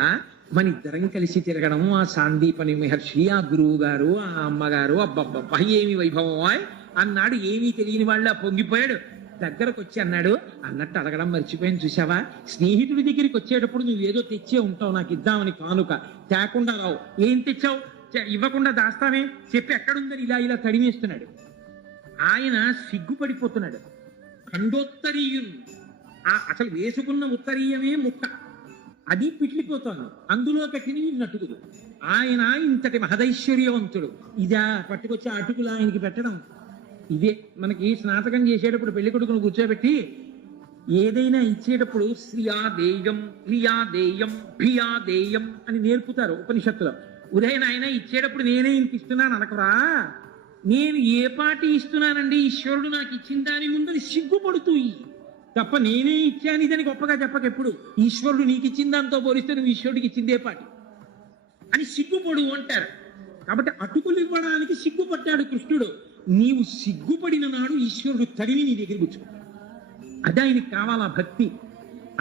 మన ఇద్దరం కలిసి తిరగడం, ఆ సాందీపని మహర్షి, ఆ గురువు గారు, ఆ అమ్మగారు, అబ్బబ్బబ్బా ఏమి వైభవం అన్నాడు. ఏమీ తెలియని వాళ్ళ పొంగిపోయాడు. దగ్గరకు వచ్చి అన్నాడు, అన్నట్టు అడగడం మర్చిపోయాను చూసావా, స్నేహితుడి దగ్గరికి వచ్చేటప్పుడు నువ్వేదో తెచ్చే ఉంటావు నాకు ఇద్దామని కానుక, తేకుండా రావు. ఏం తెచ్చావు? ఇవ్వకుండా దాస్తామే, చెప్పి ఎక్కడుందని ఇలా ఇలా తడిమేస్తున్నాడు. ఆయన సిగ్గుపడిపోతున్నాడు. ఖండోత్తరీయులు, అసలు వేసుకున్న ఉత్తరీయమే ముక్క, అది పిట్లిపోతాను, అందులో కట్టిన నటుకులు. ఆయన ఇంతటి మహదైశ్వర్యవంతుడు, ఇదా పట్టుకొచ్చి అటుకులు ఆయనకి పెట్టడం. ఇదే మనకి స్నాతకం చేసేటప్పుడు పెళ్లి కొడుకును కూర్చోబెట్టి ఏదైనా ఇచ్చేటప్పుడు శ్రియాదేయం, ప్రియాదేయం, భియాదేయం అని నేర్పుతారు ఉపనిషత్తులో. ఉదయం ఆయన ఇచ్చేటప్పుడు నేనే ఇంత ఇస్తున్నాను అనకరా, నేను ఏ పాటి ఇస్తున్నానండి, ఈశ్వరుడు నాకు ఇచ్చిన దాని ముందు సిగ్గుపడుతూ తప్ప నేనే ఇచ్చాను ఇదని గొప్పగా చెప్పకెప్పుడు. ఈశ్వరుడు నీకు ఇచ్చిన దాంతో పోలిస్తే నువ్వు ఈశ్వరుడికి ఇచ్చిందే పాటి అని సిగ్గుపడు అంటారు. కాబట్టి అటుకులు ఇవ్వడానికి సిగ్గుపడ్డాడు కృష్ణుడు. నీవు సిగ్గుపడిన నాడు ఈశ్వరుడు తడివి నీ దగ్గర కూర్చుంటాడు. అది ఆయనకి కావాలా భక్తి.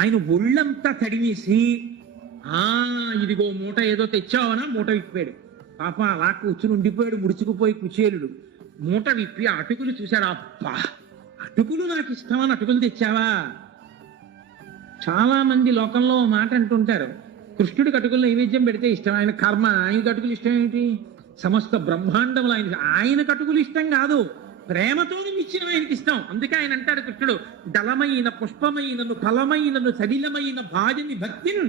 ఆయన ఒళ్ళంతా తడివేసి ఇదిగో మూట ఏదో తెచ్చావనా మూట విప్పాడు. పాప అలా కూర్చుని ఉండిపోయాడు ముడుచుకుపోయి కుచేలుడు. మూట విప్పి అటుకులు చూశాడు. అబ్బా, అటుకులు నాకు ఇష్టమని అటుకులు తెచ్చావా? చాలా మంది లోకంలో మాట అంటుంటారు, కృష్ణుడికి అటుకులు నైవేద్యం పెడితే ఇష్టం, ఆయన కర్మ, ఆయనకి అటుకులు ఇష్టం ఏమిటి? సమస్త బ్రహ్మాండములు ఆయనకు అటుకులు ఇష్టం కాదు, ప్రేమతో ఇచ్చిన ఆయనకి ఇష్టం. అందుకే ఆయన అంటాడు కృష్ణుడు, దళమైన పుష్పమైనను ఫలమైనను సడిలమైన భాజని భక్తిని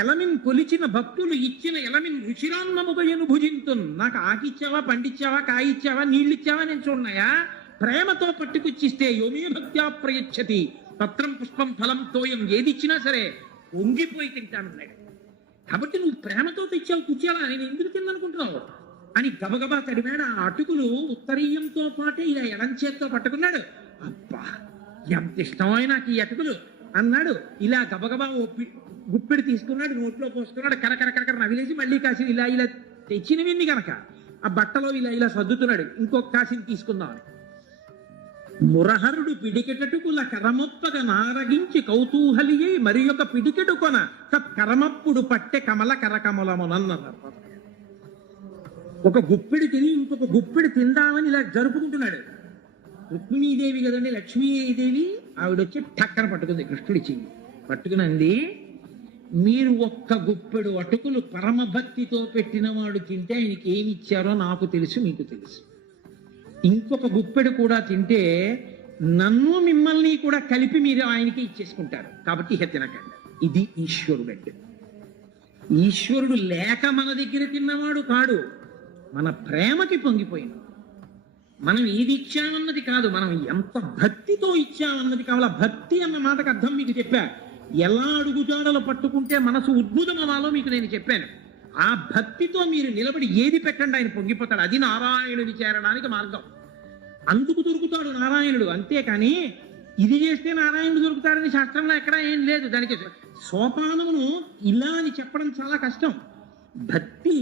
ఎలమిన్ కొలిచిన భక్తులు ఇచ్చిన ఎలమిన్ రుచిరాన్నముగయను భుజింతున్. నాకు ఆకిచ్చావా, పండిచ్చావా, కాయిచ్చావా, నీళ్ళిచ్చావా నేను చూడన్నాయా? ప్రేమతో పట్టుకొచ్చిస్తే యోమే భక్త్యా ప్రయచ్చతి పత్రం పుష్పం ఫలం తోయం, ఏది ఇచ్చినా సరే వంగిపోయి తింటానన్నాడు. కాబట్టి నువ్వు ప్రేమతో తెచ్చావు కుచేలా, నేను ఎందుకు తిందనుకుంటున్నావు అని గబగబా తడిమాడు. ఆ అటుకులు ఉత్తరీయంతో పాటే ఇలా ఎడంచేత్తో పట్టుకున్నాడు. అబ్బా, ఎంత ఇష్టమైన నాకు ఈ అటుకులు అన్నాడు. ఇలా గబగబా గుప్పిడి తీసుకున్నాడు, నోట్లో పోసుకున్నాడు, కరకర నవిలేసి మళ్ళీ కాసిన ఇలా ఇలా తెచ్చినవిన్ని కనుక ఆ బట్టలో ఇలా ఇలా సర్దుతున్నాడు, ఇంకొక కాసిని తీసుకుందామని. మురహరుడు పిడికెటటుకుల కరమొప్పగా నారగించి కౌతూహలియై మరి ఒక పిడికెడు కొన తత్కరమప్పుడు పట్టె కమల కరకమలమునన్నారు. ఒక గుప్పిడి తిని ఇంకొక గుప్పిడి తిందామని ఇలా జరుపుకుంటున్నాడు. రుక్మిణీదేవి కదండి, లక్ష్మీదేవి, ఆవిడొచ్చి టక్కన పట్టుకుంది కృష్ణుడి చెయ్యి పట్టుకుని అంది, మీరు ఒక్క గుప్పెడు అటుకులు పరమభక్తితో పెట్టిన వాడు తింటే ఆయనకి ఏమి ఇచ్చారో నాకు తెలుసు, మీకు తెలుసు. ఇంకొక గుప్పెడు కూడా తింటే నన్ను మిమ్మల్ని కూడా కలిపి మీరు ఆయనకి ఇచ్చేసుకుంటారు. కాబట్టి ఇక తినకండి. ఇది ఈశ్వరుడు అంటే. ఈశ్వరుడు లేక మన దగ్గర తిన్నవాడు కాడు, మన ప్రేమకి పొంగిపోయిన. మనం ఏది ఇచ్చామన్నది కాదు, మనం ఎంత భక్తితో ఇచ్చామన్నది కావాలా. భక్తి అన్న మాటకు అర్థం మీకు చెప్పా. ఎలా అడుగుజాడలు పట్టుకుంటే మనసు ఉద్భుతం అవ్వాలో మీకు నేను చెప్పాను. ఆ భక్తితో మీరు నిలబడి ఏది పెట్టండి ఆయన పొంగిపోతాడు. అది నారాయణుని చేరడానికి మార్గం. అందుకు దొరుకుతాడు నారాయణుడు. అంతేకాని ఇది చేస్తే నారాయణుడు దొరుకుతాడని శాస్త్రంలో ఎక్కడా ఏం లేదు. దానికి సోపానమును ఇలా అని చెప్పడం చాలా కష్టం. భక్తి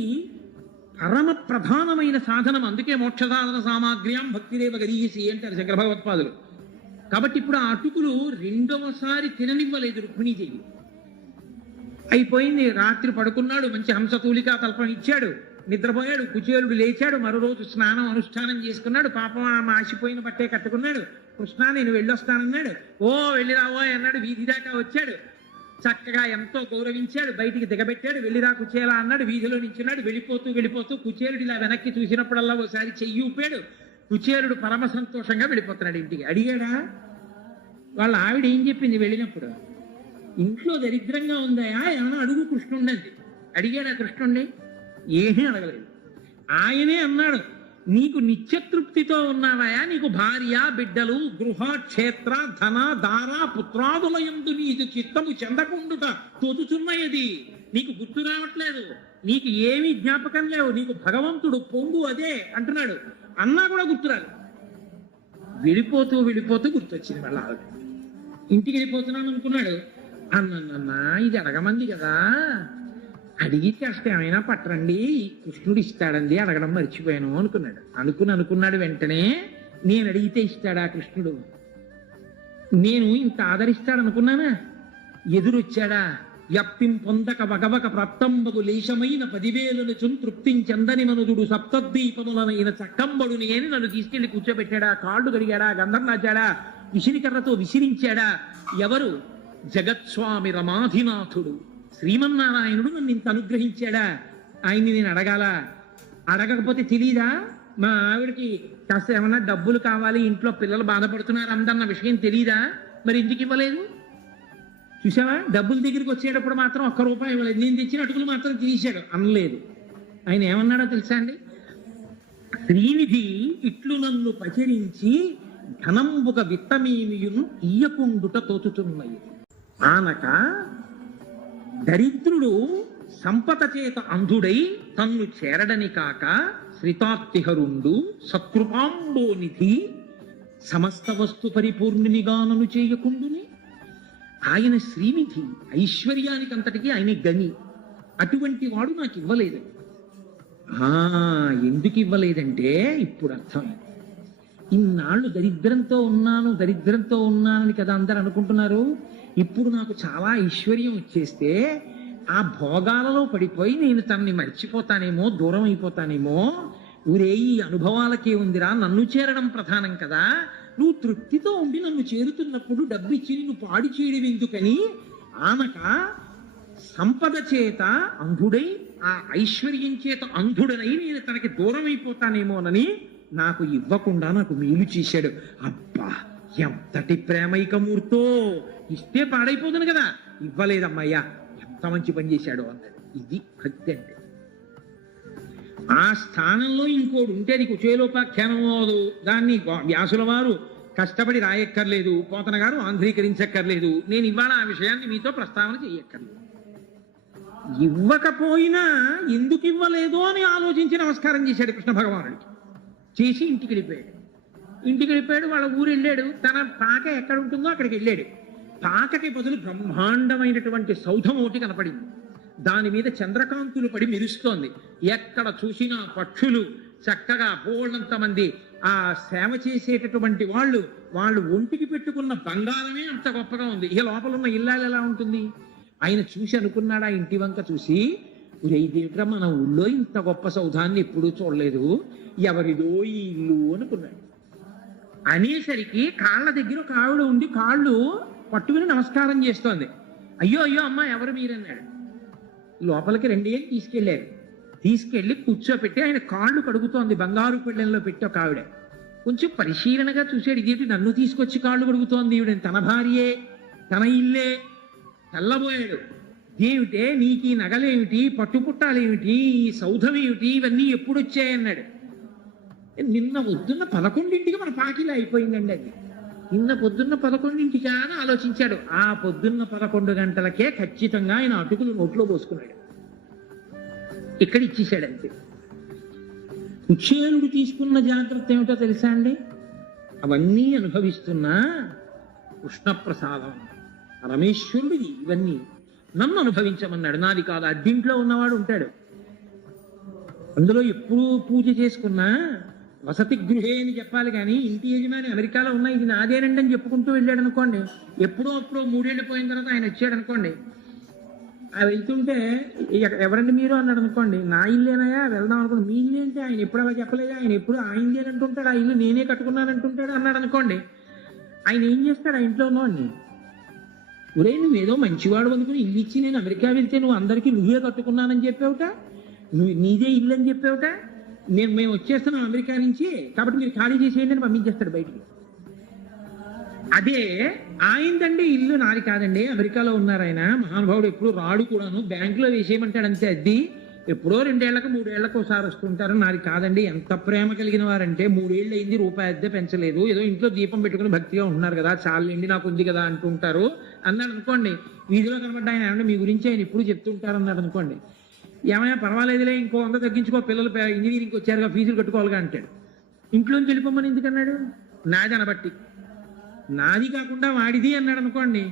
పరమ ప్రధానమైన సాధనం. అందుకే మోక్షసాధన సామాగ్ర్యం భక్తిరేవ గరీయసి అంటారు శంకర భగవత్పాదులు. కాబట్టి ఇప్పుడు ఆ అటుకులు రెండవసారి తిననివ్వలేదు రుక్మిణీదేవి. అయిపోయింది. రాత్రి పడుకున్నాడు, మంచి హంసతూలికా తల్పం ఇచ్చాడు, నిద్రపోయాడు. కుచేలుడు లేచాడు, మరో రోజు స్నానం అనుష్ఠానం చేసుకున్నాడు. పాపం ఆశిపోయిన బట్టే కట్టుకున్నాడు. కృష్ణ నేను వెళ్ళొస్తానన్నాడు. ఓ వెళ్ళిరావో అన్నాడు. వీధి దాకా వచ్చాడు. చక్కగా ఎంతో గౌరవించాడు, బయటికి దిగబెట్టాడు. వెళ్ళిరా కుచేలా అన్నాడు. వీధిలో నించున్నాడు. వెళ్ళిపోతూ వెళ్ళిపోతూ కుచేలుడు ఇలా వెనక్కి చూసినప్పుడల్లా ఓసారి చెయ్యి ఊపాడు. కుచేలుడు పరమ సంతోషంగా వెళ్ళిపోతున్నాడు ఇంటికి. అడిగాడా? వాళ్ళ ఆవిడ ఏం చెప్పింది వెళ్ళినప్పుడు? ఇంట్లో దరిద్రంగా ఉందాయా ఏమన్నా అడుగు కృష్ణుండంది. అడిగాడా కృష్ణుణ్ణి? ఏమీ అడగలేదు. ఆయనే అన్నాడు, నీకు నిత్యతృప్తితో ఉన్నావయా? నీకు భార్య బిడ్డలు గృహ క్షేత్ర ధన దార పుత్రాదులయందు నీకు చిత్తము చెందకుండుట తోచుచున్నయది. నీకు గుర్తు రావట్లేదు, నీకు ఏమీ జ్ఞాపకం లేవు, నీకు భగవంతుడు పొంగు అదే అంటున్నాడు. అన్నా కూడా గుర్తురాదు. వెళ్ళిపోతూ వెళ్ళిపోతూ గుర్తొచ్చింది మళ్ళా. ఇంటికి వెళ్ళిపోతున్నాను అనుకున్నాడు. అన్నన్నా ఇది అడగమంది కదా, అడిగి చేస్తే ఏమైనా పట్టరండి, కృష్ణుడు ఇస్తాడండి, అడగడం మర్చిపోయాను అనుకున్నాడు. అనుకున్నాడు వెంటనే, నేను అడిగితే ఇస్తాడా కృష్ణుడు? నేను ఇంత ఆదరిస్తాడు అనుకున్నానా? ఎదురొచ్చాడా? వ్యాప్తిం పొందక వగవక ప్రాప్తంబగు లేశమైన 10,000 తృప్తించందని మనుదుడు సప్తద్వీపములమైన చక్కంబడుని అని నన్ను తీసుకెళ్లి కూర్చోబెట్టాడా? కాళ్ళు కడిగాడా? గంధం రాజాడా? విసిరికర్రతో విసిరించాడా? ఎవరు? జగత్స్వామి రమాధినాథుడు శ్రీమన్నారాయణుడు నన్ను ఇంత అనుగ్రహించాడా? ఆయన్ని నేను అడగాల? అడగకపోతే తెలీదా? మా ఆవిడకి కాస్త ఏమన్నా డబ్బులు కావాలి, ఇంట్లో పిల్లలు బాధపడుతున్నారు అందన్న విషయం తెలీదా? మరి ఎందుకు ఇవ్వలేదు? చూసావా? డబ్బుల దగ్గరికి వచ్చేటప్పుడు మాత్రం ₹1 ఇవ్వలేదు. నేను తెచ్చిన అటుకులు మాత్రం తీశాడు అనలేదు. ఆయన ఏమన్నాడో తెలుసా అండి? శ్రీనిధి ఇట్లు నన్ను పచరించి ధనంబుక విత్తమేమియును ఇయ్యకుండుట తోచుచున్నది. ఆనక దరిద్రుడు సంపద చేత అంధుడై తన్ను చేరడని కాక శ్రితార్తిహరుండు సత్కృపాంబోనిధి సమస్త వస్తు పరిపూర్ణునిగానను చేయకుండుని. ఆయన శ్రీనిధి, ఐశ్వర్యానికి అంతటికీ ఆయన గని. అటువంటి వాడు నాకు ఇవ్వలేదు. ఎందుకు ఇవ్వలేదంటే ఇప్పుడు అర్థమైంది. ఇన్నాళ్ళు దరిద్రంతో ఉన్నానని కదా అందరు అనుకుంటున్నారు. ఇప్పుడు నాకు చాలా ఐశ్వర్యం వచ్చేస్తే ఆ భోగాలలో పడిపోయి నేను తనని మర్చిపోతానేమో, దూరం అయిపోతానేమో. ఊరే ఈ అనుభవాలకే ఉందిరా, నన్ను చేరడం ప్రధానం కదా. నువ్వు తృప్తితో ఉండి నన్ను చేరుతున్నప్పుడు డబ్బు ఇచ్చి నిన్ను పాడి చేయడం ఎందుకని ఆనక సంపద చేత అంధుడై ఆ ఐశ్వర్యం చేత అంధుడనై నేను తనకి దూరం అయిపోతానేమోనని నాకు ఇవ్వకుండా నాకు మేలు చేశాడు. అబ్బా ఎంతటి ప్రేమైకమూర్తో! ఇస్తే పాడైపోతుంది కదా, ఇవ్వలేదమ్మయ్యా, ఎంత మంచి పని చేశాడు అన్నది. ఇది భక్తి అంటే. ఆ స్థానంలో ఇంకోటి ఉంటే నీకు కుచేలోపాఖ్యానం అవ్వదు. దాన్ని వ్యాసుల వారు కష్టపడి రాయక్కర్లేదు, పోతన గారు ఆంధ్రీకరించక్కర్లేదు. నేను ఇవాళ ఆ విషయాన్ని మీతో ప్రస్తావన చెయ్యక్కర్లేదు. ఇవ్వకపోయినా ఎందుకు ఇవ్వలేదో అని ఆలోచించి నమస్కారం చేశాడు కృష్ణ భగవానుడికి. చేసి ఇంటికి వెళ్ళిపోయాడు. వాళ్ళ ఊరు వెళ్ళాడు. తన పాక ఎక్కడ ఉంటుందో అక్కడికి వెళ్ళాడు. పాకకి బదులు బ్రహ్మాండమైనటువంటి సౌధం ఒకటి కనపడింది. దాని మీద చంద్రకాంతులు పడి మెరుస్తోంది. ఎక్కడ చూసినా పక్షులు చక్కగా బోళ్ళంత మంది ఆ సేవ చేసేటటువంటి వాళ్ళు ఒంటికి పెట్టుకున్న బంగారమే అంత గొప్పగా ఉంది. ఇక లోపల ఉన్న ఇల్లాలు ఎలా ఉంటుంది? ఆయన చూసి అనుకున్నాడు, ఆ ఇంటి వంక చూసి, ఇదేమిట్రా మన ఊళ్ళో ఇంత గొప్ప సౌధాన్ని ఎప్పుడూ చూడలేదు, ఎవరిదో ఈ ఇల్లు అనుకున్నాడు. అనేసరికి కాళ్ళ దగ్గర ఒక ఆవిడ ఉండి కాళ్ళు పట్టుకుని నమస్కారం చేస్తోంది. అయ్యో అయ్యో అమ్మ ఎవరు మీరన్నాడు. లోపలికి 2 ఏళ్ళు తీసుకెళ్లారు. తీసుకెళ్లి కూర్చోపెట్టి ఆయన కాళ్ళు కడుగుతోంది. బంగారు పిల్లల్లో పెట్టి ఒక ఆవిడ కొంచెం పరిశీలనగా చూశాడు. ఇదేంటి నన్ను తీసుకొచ్చి కాళ్ళు కడుగుతోంది ఈవిడ, తన భార్యే, తన ఇల్లే. తెల్లబోయాడు. ఏమిటే నీకు ఈ నగలేమిటి, పట్టుపుట్టాలేమిటి, ఈ సౌధం ఏమిటి, ఇవన్నీ ఎప్పుడు వచ్చాయన్నాడు. నిన్న పొద్దున్న 11ంటికి మన పాకిలా అయిపోయిందండి అది. నిన్న పొద్దున్న 11ంటికి అని ఆలోచించాడు. ఆ పొద్దున్న 11 గంటలకే ఖచ్చితంగా ఆయన అటుకులు నోట్లో పోసుకున్నాడు. ఇక్కడ ఇచ్చేశాడు అంతే. కుచేలుడు తీసుకున్న జాగ్రత్త ఏమిటో తెలుసా అండి? అవన్నీ అనుభవిస్తున్నా కృష్ణప్రసాదం పరమేశ్వరుడిది, ఇవన్నీ నన్ను అనుభవించమన్నాడు. నాది కాదు. అడ్డింట్లో ఉన్నవాడు ఉంటాడు, అందులో ఎప్పుడూ పూజ చేసుకున్నా వసతి గృహే అని చెప్పాలి కానీ ఇంటి యజమాని అమెరికాలో ఉన్న ఇది నాదేనండి అని చెప్పుకుంటూ వెళ్ళాడు అనుకోండి. ఎప్పుడో 3 ఏళ్ళు పోయిన తర్వాత ఆయన వచ్చాడు అనుకోండి, ఆ వెళ్తుంటే ఎవరండి మీరు అన్నాడు అనుకోండి, నా ఇల్లేనయా వెళ్దాం అనుకోండి. మీ ఇల్లు అంటే ఆయన ఎప్పుడు అలా చెప్పలేదు, ఆయన ఎప్పుడు ఆ ఇల్లు అంటుంటాడు, ఆ ఇల్లు నేనే కట్టుకున్నానంటుంటాడు అన్నాడు అనుకోండి. ఆయన ఏం చేస్తాడు? ఆ ఇంట్లో ఉన్నవాడిని, ఒరే నువ్వేదో మంచివాడు అనుకుని ఇల్లు ఇచ్చి నేను అమెరికా వెళ్తే నువ్వు అందరికీ నువ్వే కట్టుకున్నానని చెప్పావుట, నువ్వు నీదే ఇల్లు అని చెప్పావుట, మేము వచ్చేస్తున్నాం అమెరికా నుంచి కాబట్టి మీరు ఖాళీ చేసేయండి అని పంపించేస్తాడు బయటికి. అదే ఆయిందండి ఇల్లు, నాది కాదండి, అమెరికాలో ఉన్నారు ఆయన మహానుభావుడు, ఎప్పుడు రాడు కూడాను, బ్యాంకులో వేసేయమంటాడు అంతే, అద్దీ ఎప్పుడో 2 ఏళ్లకు 3 ఏళ్లకు ఒకసారి వస్తుంటారు, నాది కాదండి. ఎంత ప్రేమ కలిగిన వారంటే 3 ఏళ్ళు అయింది రూపాయి అద్దె పెంచలేదు, ఏదో ఇంట్లో దీపం పెట్టుకుని భక్తిగా ఉంటున్నారు కదా, చాలండి నాకు ఉంది కదా అంటుంటారు అన్నాడు అనుకోండి. వీధిలో కనబడ్డ ఆయన ఏమంటే మీ గురించి ఆయన ఎప్పుడు చెప్తుంటారు అన్నాడు అనుకోండి. ఏమైనా పర్వాలేదులే ఇంకో 100 తగ్గించుకో, పిల్లలు ఇంజనీరింగ్కి వచ్చారుగా ఫీజులు కట్టుకోవాలిగా అంటాడు. ఇంట్లోంచి వెళ్ళిపోమని ఎందుకన్నాడు? నాది అనబట్టి. నాది కాకుండా వాడిది అన్నాడు అనుకోండి,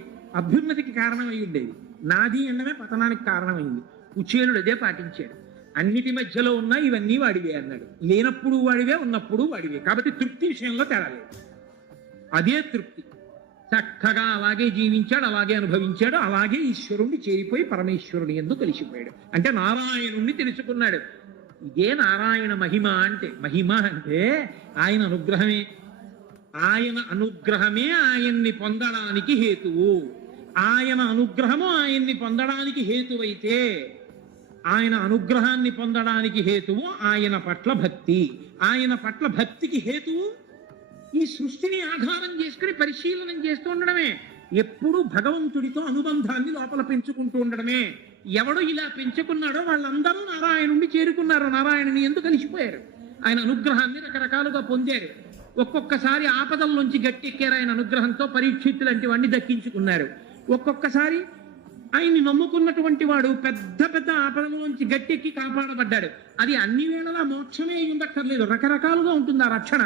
అభ్యున్నతికి కారణమై ఉండేది. నాది అనడమే పతనానికి కారణమైంది. కుచేలుడు అదే పాటించాడు. అన్నిటి మధ్యలో ఉన్న ఇవన్నీ వాడివే అన్నాడు. లేనప్పుడు వాడివే, ఉన్నప్పుడు వాడివే. కాబట్టి తృప్తి విషయంలో తేడా లేదు. అదే తృప్తి. చక్కగా అలాగే జీవించాడు, అలాగే అనుభవించాడు, అలాగే ఈశ్వరుణ్ణి చేరిపోయి పరమేశ్వరుని యందు కలిసిపోయాడు. అంటే నారాయణుణ్ణి తెలుసుకున్నాడు. ఇదే నారాయణ మహిమ అంటే. మహిమ అంటే ఆయన అనుగ్రహమే. ఆయన అనుగ్రహమే ఆయన్ని పొందడానికి హేతువు. ఆయన అనుగ్రహము ఆయన్ని పొందడానికి హేతువైతే, ఆయన అనుగ్రహాన్ని పొందడానికి హేతువు ఆయన పట్ల భక్తి. ఆయన పట్ల భక్తికి హేతువు ఈ సృష్టిని ఆధారం చేసుకుని పరిశీలనం చేస్తూ ఉండడమే. ఎప్పుడు భగవంతుడితో అనుబంధాన్ని లోపల పెంచుకుంటూ ఉండడమే. ఎవడు ఇలా పెంచుకున్నాడో వాళ్ళందరూ నారాయణుణ్ణి చేరుకున్నారు, నారాయణుని ఎందుకు కలిసిపోయారు, ఆయన అనుగ్రహాన్ని రకరకాలుగా పొందారు. ఒక్కొక్కసారి ఆపదల్లోంచి గట్టెక్కారు ఆయన అనుగ్రహంతో. పరీక్షిత్తు లాంటి వాడిని దక్కించుకున్నారు. ఒక్కొక్కసారి ఆయన్ని నమ్ముకున్నటువంటి వాడు పెద్ద పెద్ద ఆపదలోంచి గట్టెక్కి కాపాడబడ్డాడు. అది అన్ని వేళలా మోక్షమే ఉండక్కర్లేదు, రకరకాలుగా ఉంటుంది ఆ రక్షణ.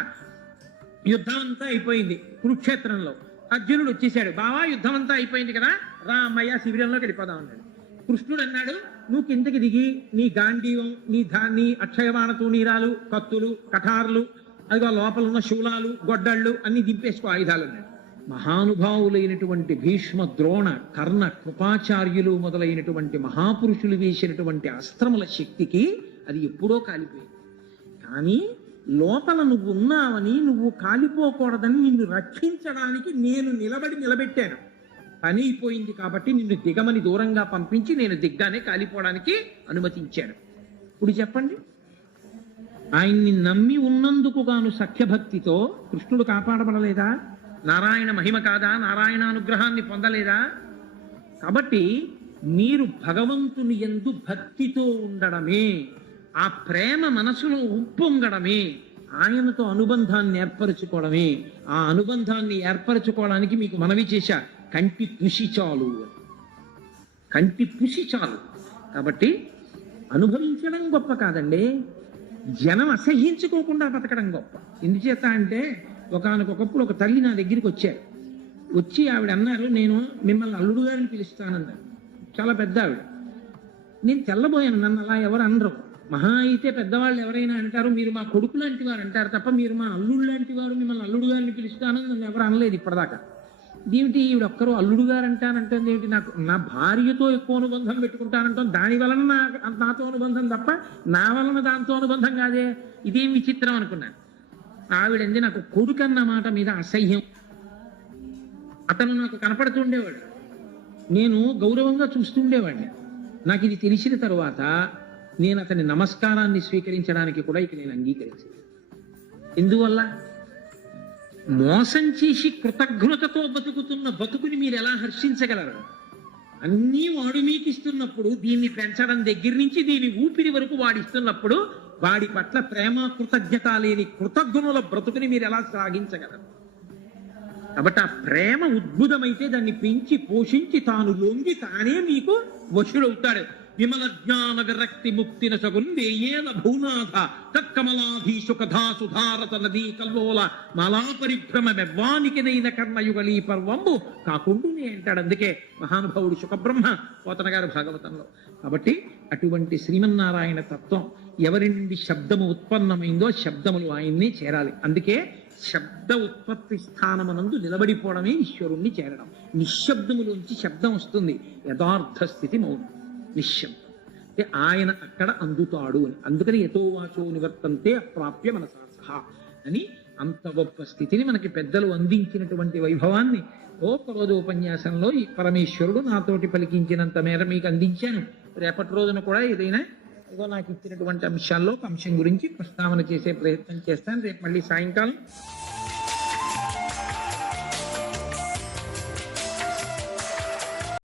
యుద్ధం అంతా అయిపోయింది కురుక్షేత్రంలో. అర్జునుడు వచ్చేసాడు, బావా యుద్ధం అంతా అయిపోయింది కదా, రా అమ్మయ్య శిబిరంలోకి వెళ్ళిపోదాం అన్నాడు. కృష్ణుడు అన్నాడు, నువ్వు కిందకి దిగి నీ గాంధీవం, నీ అక్షయబాణ తూణీరాలు, కత్తులు, కఠారులు, అదిగో లోపల ఉన్న శూలాలు, గొడ్డళ్ళు అన్ని దింపేసుకో ఆయుధాలు అన్నాడు. మహానుభావులైనటువంటి భీష్మ, ద్రోణ, కర్ణ, కృపాచార్యులు మొదలైనటువంటి మహాపురుషులు వేసినటువంటి అస్త్రముల శక్తికి అది ఎప్పుడో కాలిపోయింది. కానీ లోపల నువ్వు ఉన్నావని, నువ్వు కాలిపోకూడదని నిన్ను రక్షించడానికి నేను నిలబెట్టాను. పని అయిపోయింది కాబట్టి నిన్ను దిగమని దూరంగా పంపించి నేను దిగ్గానే కాలిపోవడానికి అనుమతించాను. ఇప్పుడు చెప్పండి, ఆయన్ని నమ్మి ఉన్నందుకు గాను సఖ్యభక్తితో కృష్ణుడు కాపాడబడలేదా? నారాయణ మహిమ కాదా? నారాయణ అనుగ్రహాన్ని పొందలేదా? కాబట్టి మీరు భగవంతుని యందు భక్తితో ఉండడమే, ఆ ప్రేమ మనసులో ఉప్పొంగడమే, ఆయనతో అనుబంధాన్ని ఏర్పరచుకోవడమే. ఆ అనుబంధాన్ని ఏర్పరచుకోవడానికి మీకు మనవి చేశా, కంటి పుషి చాలు, కంటి పుషి చాలు. కాబట్టి అనుభవించడం గొప్ప కాదండి, జనం అసహ్యించుకోకుండా బతకడం గొప్ప. ఎందుచేత అంటే ఒకానొకప్పుడు ఒక తల్లి నా దగ్గరికి వచ్చారు. వచ్చి ఆవిడ అన్నారు, నేను మిమ్మల్ని అల్లుడు గారిని పిలుస్తానన్నారు. చాలా పెద్ద ఆవిడ. నేను తెల్లబోయాను, నన్ను అలా ఎవరు అనరు. మహా అయితే పెద్దవాళ్ళు ఎవరైనా అంటారు మీరు మా కొడుకు లాంటి వారు అంటారు తప్ప మీరు మా అల్లుడు లాంటి వారు, మిమ్మల్ని అల్లుడు గారిని పిలుస్తానని నన్ను ఎవరు అనలేదు ఇప్పటిదాకా. ఏమిటి ఈవిడ ఒక్కరు అల్లుడు గారు అంటానంటుంది ఏమిటి? నాకు నా భార్యతో ఎక్కువ అనుబంధం పెట్టుకుంటానంటాను, దాని వలన నాతో అనుబంధం తప్ప నా వలన దాంతో అనుబంధం కాదే, ఇదేం విచిత్రం అనుకున్నాను. ఆవిడంది, నాకు కొడుకు అన్న మాట మీద అసహ్యం. అతను నాకు కనపడుతుండేవాడు, నేను గౌరవంగా చూస్తుండేవాడిని. నాకు ఇది తెలిసిన తరువాత నేను అతని నమస్కారాన్ని స్వీకరించడానికి కూడా ఇక నేను అంగీకరించాను. ఎందువల్ల? మోసం చేసి కృతజ్ఞతతో బతుకుతున్న బతుకుని మీరు ఎలా హర్షించగలరు? అన్నీ వాడు మీకు ఇస్తున్నప్పుడు, దీన్ని పెంచడం దగ్గర నుంచి దీని ఊపిరి వరకు వాడిస్తున్నప్పుడు, వాడి పట్ల ప్రేమ కృతజ్ఞత లేని కృతజ్ఞుల బ్రతుకుని మీరు ఎలా సాగించగలరు? కాబట్టి ఆ ప్రేమ ఉద్భుతమైతే దాన్ని పెంచి పోషించి తాను లొంగి తానే మీకు వశుడవుతాడు. విమల జ్ఞాన విరక్తి ముక్తిన సగుందేయేన భూనాథ తత్కమలాధీశు కథా సుధారత నదీ కల్లోల మాలా పరిభ్రమ మెవ్వానికినైన కర్మయుగలీ పర్వంబు కాకుండునే అంటాడు. అందుకే మహానుభావుడు సుఖబ్రహ్మ పోతన గారు భాగవతంలో. కాబట్టి అటువంటి శ్రీమన్నారాయణ తత్వం ఎవరి నుండి శబ్దము ఉత్పన్నమైందో శబ్దములు ఆయన్నే చేరాలి. అందుకే శబ్ద ఉత్పత్తి స్థానమునందు నిలబడిపోవడమే ఈశ్వరుణ్ణి చేరడం. నిశ్శబ్దములోంచి శబ్దం వస్తుంది. యథార్థ స్థితి మౌనం, నిశ్శబ్దం. అంటే ఆయన అక్కడ అందుతాడు అని. అందుకని యతో వాచో నివర్తంతే అప్రాప్య మనసా సహా అని అంత గొప్ప స్థితిని మనకి పెద్దలు అందించినటువంటి వైభవాన్ని రోజు ఉపన్యాసంలో ఈ పరమేశ్వరుడు నాతోటి పలికించినంత మేర మీకు అందించాను. రేపటి రోజున కూడా ఏదైనా ఏదో నాకు ఇచ్చినటువంటి అంశాల్లో ఒక అంశం గురించి ప్రస్తావన చేసే ప్రయత్నం చేస్తాను. రేపు మళ్ళీ సాయంకాలం